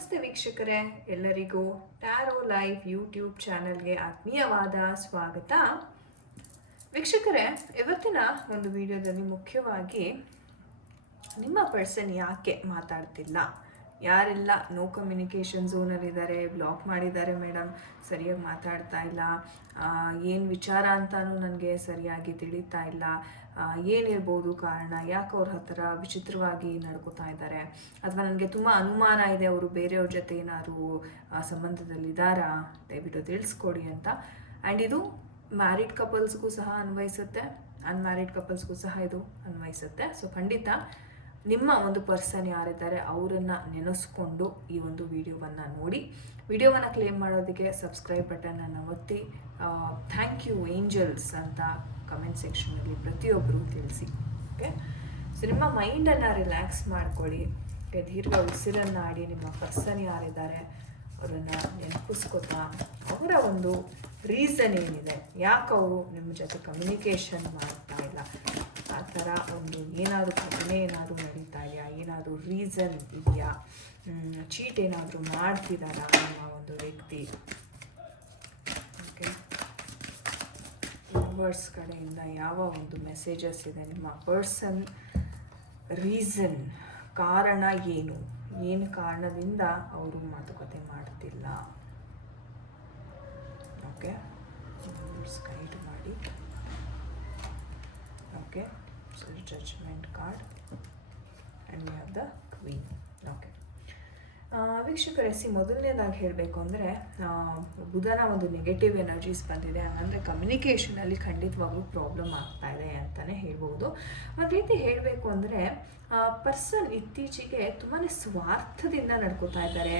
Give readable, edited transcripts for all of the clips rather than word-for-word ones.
ನಮಸ್ತೆ ವೀಕ್ಷಕರೇ, ಎಲ್ಲರಿಗೂ ಟ್ಯಾರೋ ಲೈವ್ ಯೂಟ್ಯೂಬ್ ಚಾನೆಲ್ಗೆ ಆತ್ಮೀಯವಾದ ಸ್ವಾಗತ. ವೀಕ್ಷಕರೇ, ಇವತ್ತಿನ ಒಂದು ವಿಡಿಯೋದಲ್ಲಿ ಮುಖ್ಯವಾಗಿ ನಿಮ್ಮ ಪರ್ಸನ್ ಯಾಕೆ ಮಾತಾಡ್ತಿಲ್ಲ, ಯಾರೆಲ್ಲ ನೋ ಕಮ್ಯುನಿಕೇಷನ್ ಝೋನಲ್ಲಿದ್ದಾರೆ, ಬ್ಲಾಕ್ ಮಾಡಿದ್ದಾರೆ ಮೇಡಮ್, ಸರಿಯಾಗಿ ಮಾತಾಡ್ತಾ ಇಲ್ಲ, ಏನು ವಿಚಾರ ಅಂತಾನೂ ನನಗೆ ಸರಿಯಾಗಿ ತಿಳಿತಾ ಇಲ್ಲ, ಏನಿರ್ಬೋದು ಕಾರಣ, ಯಾಕೆ ಅವ್ರ ಹತ್ರ ವಿಚಿತ್ರವಾಗಿ ನಡ್ಕೋತಾ ಇದ್ದಾರೆ, ಅಥವಾ ನನಗೆ ತುಂಬ ಅನುಮಾನ ಇದೆ ಅವರು ಬೇರೆಯವ್ರ ಜೊತೆ ಏನಾದ್ರು ಸಂಬಂಧದಲ್ಲಿದ್ದಾರಾ, ದಯವಿಟ್ಟು ತಿಳಿಸ್ಕೊಡಿ ಅಂತ. ಆ್ಯಂಡ್ ಇದು ಮ್ಯಾರಿಡ್ ಕಪಲ್ಸ್ಗೂ ಸಹ ಅನ್ವಯಿಸುತ್ತೆ, ಅನ್ಮ್ಯಾರಿಡ್ ಕಪಲ್ಸ್ಗೂ ಸಹ ಇದು ಅನ್ವಯಿಸುತ್ತೆ. ಸೊ ಖಂಡಿತ ನಿಮ್ಮ ಒಂದು ಪರ್ಸನ್ ಯಾರಿದ್ದಾರೆ ಅವರನ್ನು ನೆನೆಸ್ಕೊಂಡು ಈ ಒಂದು ವಿಡಿಯೋವನ್ನು ನೋಡಿ. ವಿಡಿಯೋವನ್ನು ಕ್ಲೇಮ್ ಮಾಡೋದಕ್ಕೆ ಸಬ್ಸ್ಕ್ರೈಬ್ ಬಟನನ್ನು ಒತ್ತಿ ಥ್ಯಾಂಕ್ ಯು ಏಂಜಲ್ಸ್ ಅಂತ ಕಮೆಂಟ್ ಸೆಕ್ಷನಲ್ಲಿ ಪ್ರತಿಯೊಬ್ಬರು ತಿಳಿಸಿ. ಓಕೆ, ಸೊ ನಿಮ್ಮ ಮೈಂಡನ್ನು ರಿಲ್ಯಾಕ್ಸ್ ಮಾಡ್ಕೊಳ್ಳಿ, ದೀರ್ಘ ಉಸಿರನ್ನು ಆಡಿ ನಿಮ್ಮ ಪರ್ಸನ್ ಯಾರಿದ್ದಾರೆ ಅವರನ್ನು ನೆನಪಿಸ್ಕೊತಾ ಅವರ ಒಂದು ರೀಸನ್ ಏನಿದೆ, ಯಾಕೆ ಅವರು ನಿಮ್ಮ ಜೊತೆ ಕಮ್ಯುನಿಕೇಷನ್ ಮಾಡ್ತಾ ಇಲ್ಲ, ಆ ಥರ ಒಂದು ಏನಾದರೂ ಘಟನೆ ಏನಾದರೂ ನಡೀತಾ ಇದೆಯಾ, ಏನಾದರೂ ರೀಸನ್ ಇದೆಯಾ, ಚೀಟ್ ಏನಾದರೂ ಮಾಡ್ತಿದ್ದಾರಾ ನಿಮ್ಮ ಒಂದು ವ್ಯಕ್ತಿ. ಓಕೆ, ಯೂನಿವರ್ಸ್ ಕಡೆಯಿಂದ ಯಾವ ಒಂದು ಮೆಸೇಜಸ್ ಇದೆ, ನಿಮ್ಮ ಪರ್ಸನ್ ರೀಸನ್, ಕಾರಣ ಏನು ಕಾರಣದಿಂದ ಅವರು ಮಾತುಕತೆ ಮಾಡ್ತಿಲ್ಲ. ಓಕೆ, ಗೈಡ್ ಮಾಡಿ. Okay, so judgement card and we have the queen. Okay ವೀಕ್ಷಕರೇ, ಮೊದಲನೇದಾಗಿ ಹೇಳಬೇಕು ಅಂದರೆ ಬುಧನ ಒಂದು ನೆಗೆಟಿವ್ ಎನರ್ಜೀಸ್ ಬಂದಿದೆ, ಹಂಗಂದರೆ ಕಮ್ಯುನಿಕೇಷನಲ್ಲಿ ಖಂಡಿತವಾಗ್ಲೂ ಪ್ರಾಬ್ಲಮ್ ಆಗ್ತಾ ಇದೆ ಅಂತಲೇ ಹೇಳ್ಬೋದು. ಒಂದು ರೀತಿ ಹೇಳಬೇಕು ಅಂದರೆ ಪರ್ಸನ್ ಇತ್ತೀಚೆಗೆ ತುಂಬಾ ಸ್ವಾರ್ಥದಿಂದ ನಡ್ಕೋತಾ ಇದ್ದಾರೆ,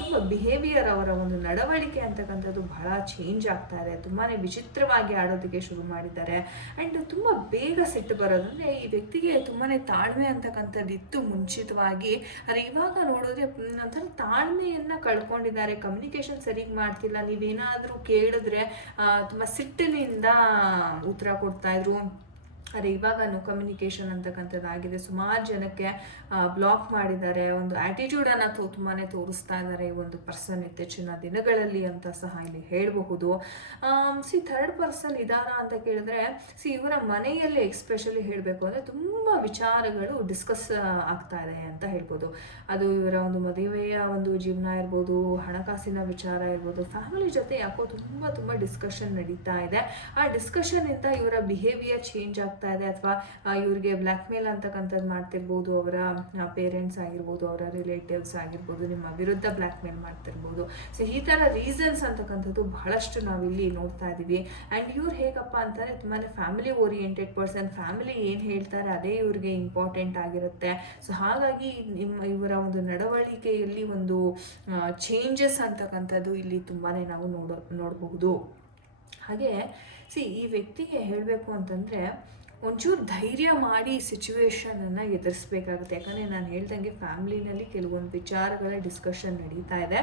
ತುಂಬ ಬಿಹೇವಿಯರ್, ಅವರ ಒಂದು ನಡವಳಿಕೆ ಅಂತಕ್ಕಂಥದ್ದು ಬಹಳ ಚೇಂಜ್ ಆಗ್ತಾ ಇದೆ, ತುಂಬಾ ವಿಚಿತ್ರವಾಗಿ ಆಡೋದಕ್ಕೆ ಶುರು ಮಾಡಿದ್ದಾರೆ. ಆ್ಯಂಡ್ ತುಂಬ ಬೇಗ ಸಿಟ್ಟು ಬರೋದಂದರೆ ಈ ವ್ಯಕ್ತಿಗೆ ತುಂಬಾ ತಾಳ್ಮೆ ಅಂತಕ್ಕಂಥದ್ದು ಇತ್ತು ಮುಂಚಿತವಾಗಿ, ಆದರೆ ಇವಾಗ ನೋಡಿದ್ರೆ ಒಂಥರ ತಾಳ್ಮೆಯನ್ನು ಕಳ್ಕೊಂಡಿದ್ದಾರೆ, ಕಮ್ಯುನಿಕೇಷನ್ ಸರಿಗೆ ಮಾಡ್ತಿಲ್ಲ, ನೀವೇನಾದರೂ ಕೇಳಿದ್ರೆ ತುಂಬ ಸಿಟ್ಟಿನಿಂದ ಉತ್ತರ ಕೊಡ್ತಾಯಿದ್ರು. ಆದರೆ ಇವಾಗ ನೋ ಕಮ್ಯುನಿಕೇಷನ್ ಅಂತಕ್ಕಂಥದ್ದಾಗಿದೆ, ಸುಮಾರು ಜನಕ್ಕೆ ಬ್ಲಾಕ್ ಮಾಡಿದ್ದಾರೆ, ಒಂದು ಆ್ಯಟಿಟ್ಯೂಡನ್ನು ತುಂಬಾ ತೋರಿಸ್ತಾ ಇದ್ದಾರೆ ಈ ಒಂದು ಪರ್ಸನ್ ಇತ್ತೀಚಿನ ದಿನಗಳಲ್ಲಿ ಅಂತ ಸಹ ಇಲ್ಲಿ ಹೇಳಬಹುದು. ಥರ್ಡ್ ಪರ್ಸನ್ ಇದ್ದಾರಾ ಅಂತ ಕೇಳಿದ್ರೆ ಇವರ ಮನೆಯಲ್ಲಿ ಎಕ್ಸ್ಪೆಷಲಿ ಹೇಳಬೇಕು ಅಂದರೆ ತುಂಬ ವಿಚಾರಗಳು ಡಿಸ್ಕಸ್ ಆಗ್ತಾ ಇದೆ ಅಂತ ಹೇಳ್ಬೋದು. ಅದು ಇವರ ಒಂದು ಮದುವೆಯ ಒಂದು ಜೀವನ ಇರ್ಬೋದು, ಹಣಕಾಸಿನ ವಿಚಾರ ಇರ್ಬೋದು, ಫ್ಯಾಮಿಲಿ ಜೊತೆ ಯಾಕೋ ತುಂಬ ಡಿಸ್ಕಷನ್ ನಡೀತಾ ಇದೆ. ಆ ಡಿಸ್ಕಷನ್ನಿಂದ ಇವರ ಬಿಹೇವಿಯರ್ ಚೇಂಜ್ ಆಗ್ತಾ ಇದೆ, ಅಥವಾ ಇವ್ರಿಗೆ ಬ್ಲ್ಯಾಕ್ ಮೇಲ್ ಅಂತಕ್ಕಂಥದ್ದು ಮಾಡ್ತಿರ್ಬೋದು, ಅವರ ಪೇರೆಂಟ್ಸ್ ಆಗಿರ್ಬೋದು, ಅವರ ರಿಲೇಟಿವ್ಸ್ ಆಗಿರ್ಬೋದು, ನಿಮ್ಮ ವಿರುದ್ಧ ಬ್ಲ್ಯಾಕ್ ಮೇಲ್ ಮಾಡ್ತಿರ್ಬೋದು. ಸೊ ಈ ಥರ ರೀಸನ್ಸ್ ಅಂತಕ್ಕಂಥದ್ದು ಬಹಳಷ್ಟು ನಾವಿಲ್ಲಿ ನೋಡ್ತಾ ಇದ್ದೀವಿ. ಆ್ಯಂಡ್ ಇವ್ರು ಹೇಗಪ್ಪ ಅಂತಂದರೆ ತುಂಬಾ ಫ್ಯಾಮಿಲಿ ಓರಿಯೆಂಟೆಡ್ ಪರ್ಸನ್, ಫ್ಯಾಮಿಲಿ ಏನು ಹೇಳ್ತಾರೆ ಅದೇ ಇವ್ರಿಗೆ ಇಂಪಾರ್ಟೆಂಟ್ ಆಗಿರುತ್ತೆ. ಸೊ ಹಾಗಾಗಿ ಇವರ ಒಂದು ನಡವಳಿಕೆಯಲ್ಲಿ ಒಂದು ಚೇಂಜಸ್ ಅಂತಕ್ಕಂಥದ್ದು ಇಲ್ಲಿ ತುಂಬಾ ನಾವು ನೋಡಬಹುದು. ಹಾಗೆ ಈ ವ್ಯಕ್ತಿಗೆ ಹೇಳಬೇಕು ಅಂತಂದರೆ ಒಂಚೂರು ಧೈರ್ಯ ಮಾಡಿ ಸಿಚುವೇಶನನ್ನು ಎದುರಿಸ್ಬೇಕಾಗುತ್ತೆ. ಯಾಕಂದರೆ ನಾನು ಹೇಳ್ದಂಗೆ ಫ್ಯಾಮ್ಲಿನಲ್ಲಿ ಕೆಲವೊಂದು ವಿಚಾರಗಳ ಡಿಸ್ಕಷನ್ ನಡೀತಾ ಇದೆ,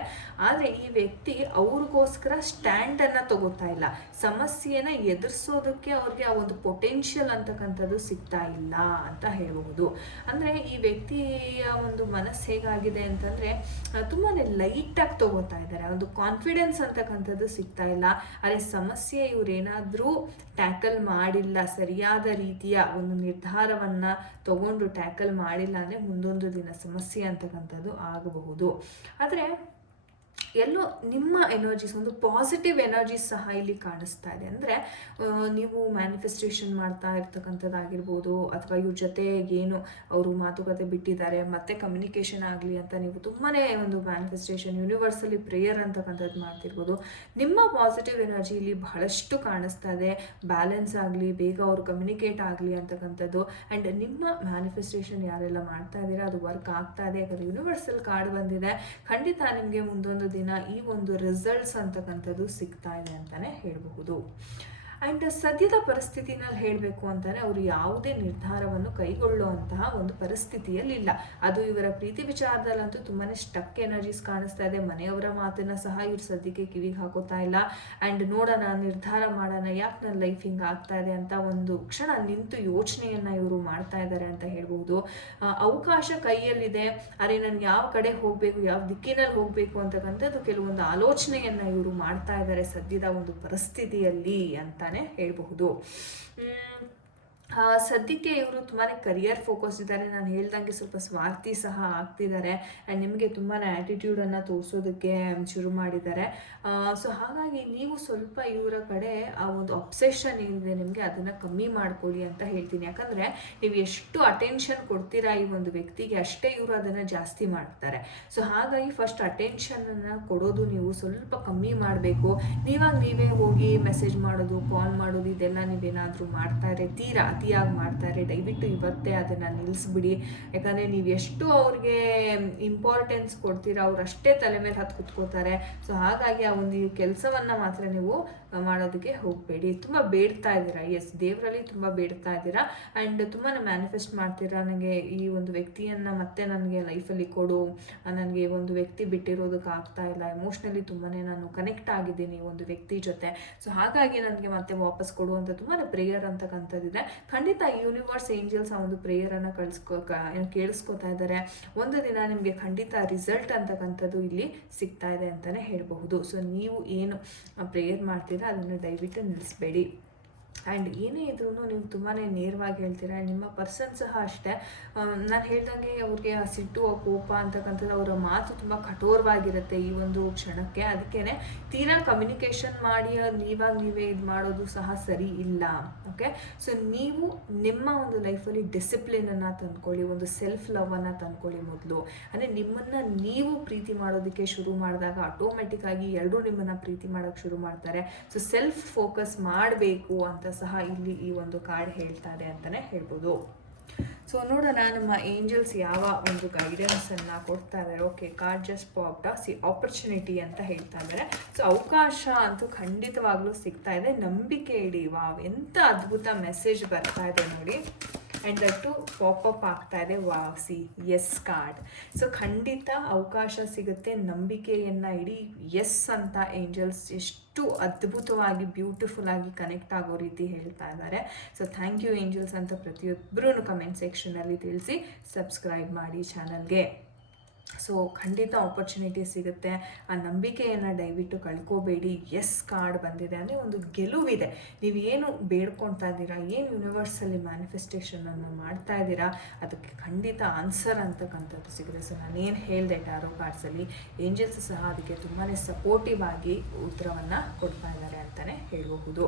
ಆದರೆ ಈ ವ್ಯಕ್ತಿ ಅವ್ರಿಗೋಸ್ಕರ ಸ್ಟ್ಯಾಂಡನ್ನು ತಗೋತಾ ಇಲ್ಲ, ಸಮಸ್ಯೆಯನ್ನು ಎದುರಿಸೋದಕ್ಕೆ ಅವ್ರಿಗೆ ಆ ಒಂದು ಪೊಟೆನ್ಷಿಯಲ್ ಅಂತಕ್ಕಂಥದ್ದು ಸಿಗ್ತಾ ಇಲ್ಲ ಅಂತ ಹೇಳ್ಬೋದು. ಅಂದರೆ ಈ ವ್ಯಕ್ತಿಯ ಒಂದು ಮನಸ್ಸು ಹೇಗಾಗಿದೆ ಅಂತಂದರೆ ತುಂಬಾ ಲೈಟಾಗಿ ತಗೋತಾ ಇದ್ದಾರೆ, ಒಂದು ಕಾನ್ಫಿಡೆನ್ಸ್ ಅಂತಕ್ಕಂಥದ್ದು ಸಿಗ್ತಾ ಇಲ್ಲ. ಆದರೆ ಸಮಸ್ಯೆ ಇವರೇನಾದರೂ ಟ್ಯಾಕಲ್ ಮಾಡಿಲ್ಲ, ಸರಿಯಾದ ರೀತಿಯ ಒಂದು ನಿರ್ಧಾರವನ್ನು ತಗೊಂಡು ಟ್ಯಾಕಲ್ ಮಾಡಿಲ್ಲ ಅಂದರೆ ಮುಂದೊಂದು ದಿನ ಸಮಸ್ಯೆ ಅಂತಕ್ಕಂಥದ್ದು ಆಗಬಹುದು. ಆದರೆ ಎಲ್ಲೋ ನಿಮ್ಮ ಎನರ್ಜೀಸ್, ಒಂದು ಪಾಸಿಟಿವ್ ಎನರ್ಜೀಸ್ ಸಹ ಇಲ್ಲಿ ಕಾಣಿಸ್ತಾ ಇದೆ. ಅಂದರೆ ನೀವು ಮ್ಯಾನಿಫೆಸ್ಟೇಷನ್ ಮಾಡ್ತಾ ಇರ್ತಕ್ಕಂಥದ್ದಾಗಿರ್ಬೋದು, ಅಥವಾ ಇವ್ರ ಜೊತೆ ಏನು ಅವರು ಮಾತುಕತೆ ಬಿಟ್ಟಿದ್ದಾರೆ ಮತ್ತೆ ಕಮ್ಯುನಿಕೇಷನ್ ಆಗಲಿ ಅಂತ ನೀವು ತುಂಬಾ ಒಂದು ಮ್ಯಾನಿಫೆಸ್ಟೇಷನ್, ಯೂನಿವರ್ಸಲ್ಲಿ ಪ್ರೇಯರ್ ಅಂತಕ್ಕಂಥದ್ದು ಮಾಡ್ತಿರ್ಬೋದು. ನಿಮ್ಮ ಪಾಸಿಟಿವ್ ಎನರ್ಜಿ ಇಲ್ಲಿ ಬಹಳಷ್ಟು ಕಾಣಿಸ್ತಾ ಇದೆ, ಬ್ಯಾಲೆನ್ಸ್ ಆಗಲಿ, ಬೇಗ ಅವರು ಕಮ್ಯುನಿಕೇಟ್ ಆಗಲಿ ಅಂತಕ್ಕಂಥದ್ದು. ಆ್ಯಂಡ್ ನಿಮ್ಮ ಮ್ಯಾನಿಫೆಸ್ಟೇಷನ್ ಯಾರೆಲ್ಲ ಮಾಡ್ತಾ ಇದ್ದೀರಾ ಅದು ವರ್ಕ್ ಆಗ್ತಾ ಇದೆ, ಯಾಕಂದರೆ ಯೂನಿವರ್ಸಲ್ ಕಾರ್ಡ್ ಬಂದಿದೆ. ಖಂಡಿತ ನಿಮಗೆ ಮುಂದೊಂದು ದಿನ ಈ ಒಂದು ರಿಸಲ್ಟ್ಸ್ ಅಂತಕ್ಕಂಥದ್ದು ಸಿಗ್ತಾ ಇದೆ ಅಂತಲೇ ಹೇಳಬಹುದು. ಆ್ಯಂಡ್ ಸದ್ಯದ ಪರಿಸ್ಥಿತಿನಲ್ಲಿ ಹೇಳಬೇಕು ಅಂತಲೇ ಅವರು ಯಾವುದೇ ನಿರ್ಧಾರವನ್ನು ಕೈಗೊಳ್ಳುವಂತಹ ಒಂದು ಪರಿಸ್ಥಿತಿಯಲ್ಲಿಲ್ಲ. ಅದು ಇವರ ಪ್ರೀತಿ ವಿಚಾರದಲ್ಲಂತೂ ತುಂಬಾ ಸ್ಟಕ್ ಎನರ್ಜೀಸ್ ಕಾಣಿಸ್ತಾ ಇದೆ. ಮನೆಯವರ ಮಾತನ್ನ ಸಹ ಇವ್ರು ಸದ್ಯಕ್ಕೆ ಕಿವಿಗೆ ಹಾಕೋತಾ ಇಲ್ಲ. ಆ್ಯಂಡ್ ನೋಡೋಣ, ನಿರ್ಧಾರ ಮಾಡೋಣ, ಯಾಕೆ ನನ್ನ ಲೈಫ್ ಹಿಂಗೆ ಆಗ್ತಾ ಇದೆ ಅಂತ ಒಂದು ಕ್ಷಣ ನಿಂತು ಯೋಚನೆಯನ್ನು ಇವರು ಮಾಡ್ತಾ ಇದ್ದಾರೆ ಅಂತ ಹೇಳ್ಬೋದು. ಅವಕಾಶ ಕೈಯಲ್ಲಿದೆ, ಅರೆ ನಾನು ಯಾವ ಕಡೆ ಹೋಗಬೇಕು, ಯಾವ ದಿಕ್ಕಿನಲ್ಲಿ ಹೋಗಬೇಕು ಅಂತಕ್ಕಂಥದ್ದು ಕೆಲವೊಂದು ಆಲೋಚನೆಯನ್ನು ಇವರು ಮಾಡ್ತಾ ಇದ್ದಾರೆ ಸದ್ಯದ ಒಂದು ಪರಿಸ್ಥಿತಿಯಲ್ಲಿ ಅಂತಾನೆ ಹೇಳ್ಬಹುದು. ಸದ್ಯಕ್ಕೆ ಇವರು ತುಂಬಾ ಕರಿಯರ್ ಫೋಕಸ್ ಇದ್ದಾರೆ. ನಾನು ಹೇಳ್ದಂಗೆ ಸ್ವಲ್ಪ ಸ್ವಾರ್ಥಿ ಸಹ ಆಗ್ತಿದ್ದಾರೆ ಆ್ಯಂಡ್ ನಿಮಗೆ ತುಂಬಾ ಆ್ಯಟಿಟ್ಯೂಡನ್ನು ತೋರಿಸೋದಕ್ಕೆ ಶುರು ಮಾಡಿದ್ದಾರೆ. ಸೊ ಹಾಗಾಗಿ ನೀವು ಸ್ವಲ್ಪ ಇವರ ಕಡೆ ಆ ಒಂದು ಅಬ್ಸೆಷನ್ ಏನಿದೆ ನಿಮಗೆ ಅದನ್ನು ಕಮ್ಮಿ ಮಾಡ್ಕೊಳ್ಳಿ ಅಂತ ಹೇಳ್ತೀನಿ. ಯಾಕಂದರೆ ನೀವು ಎಷ್ಟು ಅಟೆನ್ಷನ್ ಕೊಡ್ತೀರಾ ಈ ಒಂದು ವ್ಯಕ್ತಿಗೆ, ಅಷ್ಟೇ ಇವರು ಅದನ್ನು ಜಾಸ್ತಿ ಮಾಡ್ತಾರೆ. ಸೊ ಹಾಗಾಗಿ ಫಸ್ಟ್ ಅಟೆನ್ಷನನ್ನು ಕೊಡೋದು ನೀವು ಸ್ವಲ್ಪ ಕಮ್ಮಿ ಮಾಡಬೇಕು. ನೀವೇ ಹೋಗಿ ಮೆಸೇಜ್ ಮಾಡೋದು, ಕಾಲ್ ಮಾಡೋದು, ಇದೆಲ್ಲ ನೀವೇನಾದರೂ ಮಾಡ್ತಾ ಇರ್ತೀರಾ, ಅತಿಯಾಗಿ ಮಾಡ್ತಾರೆ, ದಯವಿಟ್ಟು ಇವತ್ತೇ ಅದನ್ನು ನಿಲ್ಲಿಸ್ಬಿಡಿ. ಯಾಕಂದರೆ ನೀವು ಎಷ್ಟು ಅವ್ರಿಗೆ ಇಂಪಾರ್ಟೆನ್ಸ್ ಕೊಡ್ತೀರಾ ಅವ್ರು ಅಷ್ಟೇ ತಲೆ ಮೇಲೆ ಹತ್ತು ಕುತ್ಕೋತಾರೆ. ಸೊ ಹಾಗಾಗಿ ಆ ಒಂದು ಕೆಲಸವನ್ನು ಮಾತ್ರ ನೀವು ಮಾಡೋದಕ್ಕೆ ಹೋಗಬೇಡಿ. ತುಂಬ ಬೇಡ್ತಾ ಇದ್ದೀರಾ, ಎಸ್ ದೇವರಲ್ಲಿ ತುಂಬ ಬೇಡ್ತಾ ಇದ್ದೀರಾ ಆ್ಯಂಡ್ ತುಂಬಾ ಮ್ಯಾನಿಫೆಸ್ಟ್ ಮಾಡ್ತೀರಾ. ನನಗೆ ಈ ಒಂದು ವ್ಯಕ್ತಿಯನ್ನು ಮತ್ತೆ ನನಗೆ ಲೈಫಲ್ಲಿ ಕೊಡು, ನನಗೆ ಒಂದು ವ್ಯಕ್ತಿ ಬಿಟ್ಟಿರೋದಕ್ಕೆ ಆಗ್ತಾ ಇಲ್ಲ, ಎಮೋಷ್ನಲಿ ತುಂಬಾ ನಾನು ಕನೆಕ್ಟ್ ಆಗಿದ್ದೀನಿ ಈ ಒಂದು ವ್ಯಕ್ತಿ ಜೊತೆ. ಸೊ ಹಾಗಾಗಿ ನನಗೆ ಮತ್ತೆ ವಾಪಸ್ ಕೊಡು ಅಂತ ತುಂಬಾ ಪ್ರೇಯರ್ ಅಂತಕ್ಕಂಥದ್ದಿದೆ. ಖಂಡಿತ ಯೂನಿವರ್ಸ್ ಏಂಜಲ್ಸ್ ಆ ಒಂದು ಪ್ರೇಯರನ್ನು ಕೇಳಿಸ್ಕೊತಾ ಇದ್ದಾರೆ. ಒಂದು ದಿನ ನಿಮಗೆ ಖಂಡಿತ ರಿಸಲ್ಟ್ ಅಂತಕ್ಕಂಥದ್ದು ಇಲ್ಲಿ ಸಿಗ್ತಾ ಇದೆ ಅಂತಲೇ ಹೇಳಬಹುದು. ಸೊ ನೀವು ಏನು ಪ್ರೇಯರ್ ಮಾಡ್ತೀರಾ ಅದನ್ನು ದಯವಿಟ್ಟು ನಿಲ್ಲಿಸಬೇಡಿ. ಆ್ಯಂಡ್ ಏನೇ ಇದ್ರೂ ನೀವು ತುಂಬಾ ನೇರವಾಗಿ ಹೇಳ್ತೀರಾ. ನಿಮ್ಮ ಪರ್ಸನ್ ಸಹ ಅಷ್ಟೇ, ನಾನು ಹೇಳ್ದಂಗೆ ಅವ್ರಿಗೆ ಆ ಸಿಟ್ಟು, ಆ ಕೋಪ ಅಂತಕ್ಕಂಥದ್ದು, ಅವರ ಮಾತು ತುಂಬ ಕಠೋರವಾಗಿರುತ್ತೆ ಈ ಒಂದು ಕ್ಷಣಕ್ಕೆ. ಅದಕ್ಕೇ ತೀರಾ ಕಮ್ಯುನಿಕೇಷನ್ ಮಾಡಿ ನೀವೇ ಇದು ಮಾಡೋದು ಸಹ ಸರಿ ಇಲ್ಲ. ಓಕೆ, ಸೊ ನೀವು ನಿಮ್ಮ ಒಂದು ಲೈಫಲ್ಲಿ ಡಿಸಿಪ್ಲಿನನ್ನು ತಂದ್ಕೊಳ್ಳಿ, ಒಂದು ಸೆಲ್ಫ್ ಲವನ್ನು ತಂದ್ಕೊಳ್ಳಿ ಮೊದಲು. ಅಂದರೆ ನಿಮ್ಮನ್ನು ನೀವು ಪ್ರೀತಿ ಮಾಡೋದಕ್ಕೆ ಶುರು ಮಾಡಿದಾಗ ಆಟೋಮೆಟಿಕ್ಕಾಗಿ ಎಲ್ಲರೂ ನಿಮ್ಮನ್ನು ಪ್ರೀತಿ ಮಾಡೋಕ್ಕೆ ಶುರು ಮಾಡ್ತಾರೆ. ಸೊ ಸೆಲ್ಫ್ ಫೋಕಸ್ ಮಾಡಬೇಕು ಅಂತ ಸಹ ಇಲ್ಲಿ ಈ ಒಂದು ಕಾರ್ಡ್ ಹೇಳ್ತಾರೆ ಅಂತಲೇ ಹೇಳ್ಬೋದು. ಸೊ ನೋಡೋಣ ನಮ್ಮ ಏಂಜಲ್ಸ್ ಯಾವ ಒಂದು ಗೈಡೆನ್ಸನ್ನು ಕೊಡ್ತಾ ಇದ್ದಾರೆ. Okay, card just popped, opportunity ಅಂತ ಹೇಳ್ತಾ ಇದ್ದಾರೆ. ಸೊ ಅವಕಾಶ ಅಂತೂ ಖಂಡಿತವಾಗ್ಲೂ ಸಿಗ್ತಾ ಇದೆ, ನಂಬಿಕೆ ಇಡಿ. ವಾವ್, ಎಂಥ ಅದ್ಭುತ ಮೆಸೇಜ್ ಬರ್ತಾ ಇದೆ ನೋಡಿ. ಆ್ಯಂಡ್ ದಟ್ಟು ಪಾಪಪ್ ಆಗ್ತಾ ಇದೆ. Wow, C S card. So ಖಂಡಿತ ಅವಕಾಶ ಸಿಗುತ್ತೆ, ನಂಬಿಕೆಯನ್ನು ಇಡಿ. ಎಸ್ ಅಂತ ಏಂಜಲ್ಸ್ ಎಷ್ಟು ಅದ್ಭುತವಾಗಿ ಬ್ಯೂಟಿಫುಲ್ ಆಗಿ ಕನೆಕ್ಟ್ ಆಗೋ ರೀತಿ ಹೇಳ್ತಾ ಇದ್ದಾರೆ. ಸೊ ಥ್ಯಾಂಕ್ ಯು ಏಂಜಲ್ಸ್ ಅಂತ ಪ್ರತಿಯೊಬ್ಬರೂ ಕಮೆಂಟ್ ಸೆಕ್ಷನಲ್ಲಿ ತಿಳಿಸಿ. ಸಬ್ಸ್ಕ್ರೈಬ್ ಮಾಡಿ ಚಾನಲ್ಗೆ. ಸೊ ಖಂಡಿತ ಆಪರ್ಚುನಿಟಿ ಸಿಗುತ್ತೆ, ಆ ನಂಬಿಕೆಯನ್ನು ದಯವಿಟ್ಟು ಕಳ್ಕೋಬೇಡಿ. ಎಸ್ ಕಾರ್ಡ್ ಬಂದಿದೆ ಅಂದರೆ ಒಂದು ಗೆಲುವಿದೆ. ನೀವೇನು ಬೇಡ್ಕೊಳ್ತಾ ಇದ್ದೀರಾ, ಏನು ಯೂನಿವರ್ಸಲ್ಲಿ ಮ್ಯಾನಿಫೆಸ್ಟೇಷನನ್ನು ಮಾಡ್ತಾ ಇದ್ದೀರಾ, ಅದಕ್ಕೆ ಖಂಡಿತ ಆನ್ಸರ್ ಅಂತಕ್ಕಂಥದ್ದು ಸಿಗುತ್ತೆ. ಸೊ ನಾನೇನು ಹೇಳಿದೆ ಟ್ಯಾರೋ ಕಾರ್ಡ್ಸಲ್ಲಿ, ಏಂಜಲ್ಸ್ ಸಹ ಅದಕ್ಕೆ ತುಂಬಾ ಸಪೋರ್ಟಿವ್ ಆಗಿ ಉತ್ತರವನ್ನು ಕೊಡ್ತಾ ಇದ್ದಾರೆ ಅಂತಲೇ ಹೇಳಬಹುದು.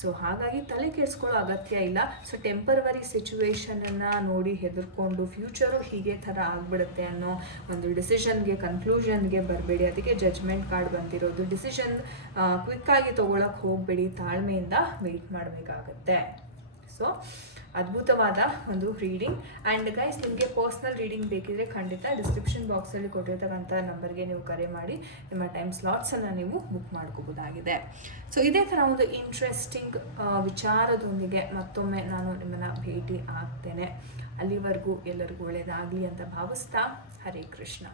ಸೊ ಹಾಗಾಗಿ ತಲೆ ಕೆಡಿಸ್ಕೊಳ್ಳೋ ಅಗತ್ಯ ಇಲ್ಲ. ಸೊ ಟೆಂಪರವರಿ ಸಿಚುವೇಶನನ್ನು ನೋಡಿ ಹೆದರ್ಕೊಂಡು ಫ್ಯೂಚರು ಹೀಗೆ ಥರ ಆಗಿಬಿಡುತ್ತೆ ಅನ್ನೋ ಒಂದು ಡಿಸಿಷನ್ಗೆ, ಕನ್ಕ್ಲೂಷನ್ಗೆ ಬರಬೇಡಿ. ಅದಕ್ಕೆ ಜಡ್ಜ್ಮೆಂಟ್ ಕಾರ್ಡ್ ಬಂದಿರೋದು. ಡಿಸಿಷನ್ ಕ್ವಿಕ್ಕಾಗಿ ತೊಗೊಳಕ್ಕೆ ಹೋಗಬೇಡಿ, ತಾಳ್ಮೆಯಿಂದ ವೆಯ್ಟ್ ಮಾಡಬೇಕಾಗತ್ತೆ. ಸೊ ಅದ್ಭುತವಾದ ಒಂದು ರೀಡಿಂಗ್. ಆ್ಯಂಡ್ ಗೈಸ್, ನಿಮಗೆ ಪರ್ಸ್ನಲ್ ರೀಡಿಂಗ್ ಬೇಕಿದ್ರೆ ಖಂಡಿತ ಡಿಸ್ಕ್ರಿಪ್ಷನ್ ಬಾಕ್ಸಲ್ಲಿ ಕೊಟ್ಟಿರ್ತಕ್ಕಂಥ ನಂಬರ್ಗೆ ನೀವು ಕರೆ ಮಾಡಿ ನಿಮ್ಮ ಟೈಮ್ ಸ್ಲಾಟ್ಸನ್ನು ನೀವು ಬುಕ್ ಮಾಡ್ಕೋಬೋದಾಗಿದೆ. ಸೊ ಇದೇ ಥರ ಒಂದು ಇಂಟ್ರೆಸ್ಟಿಂಗ್ ವಿಚಾರದೊಂದಿಗೆ ಮತ್ತೊಮ್ಮೆ ನಾನು ನಿಮ್ಮನ್ನು ಭೇಟಿ ಆಗ್ತೇನೆ. ಅಲ್ಲಿವರೆಗೂ ಎಲ್ಲರಿಗೂ ಒಳ್ಳೆಯದಾಗಲಿ ಅಂತ ಭಾವಿಸ್ತಾ, ಹರೇ ಕೃಷ್ಣ.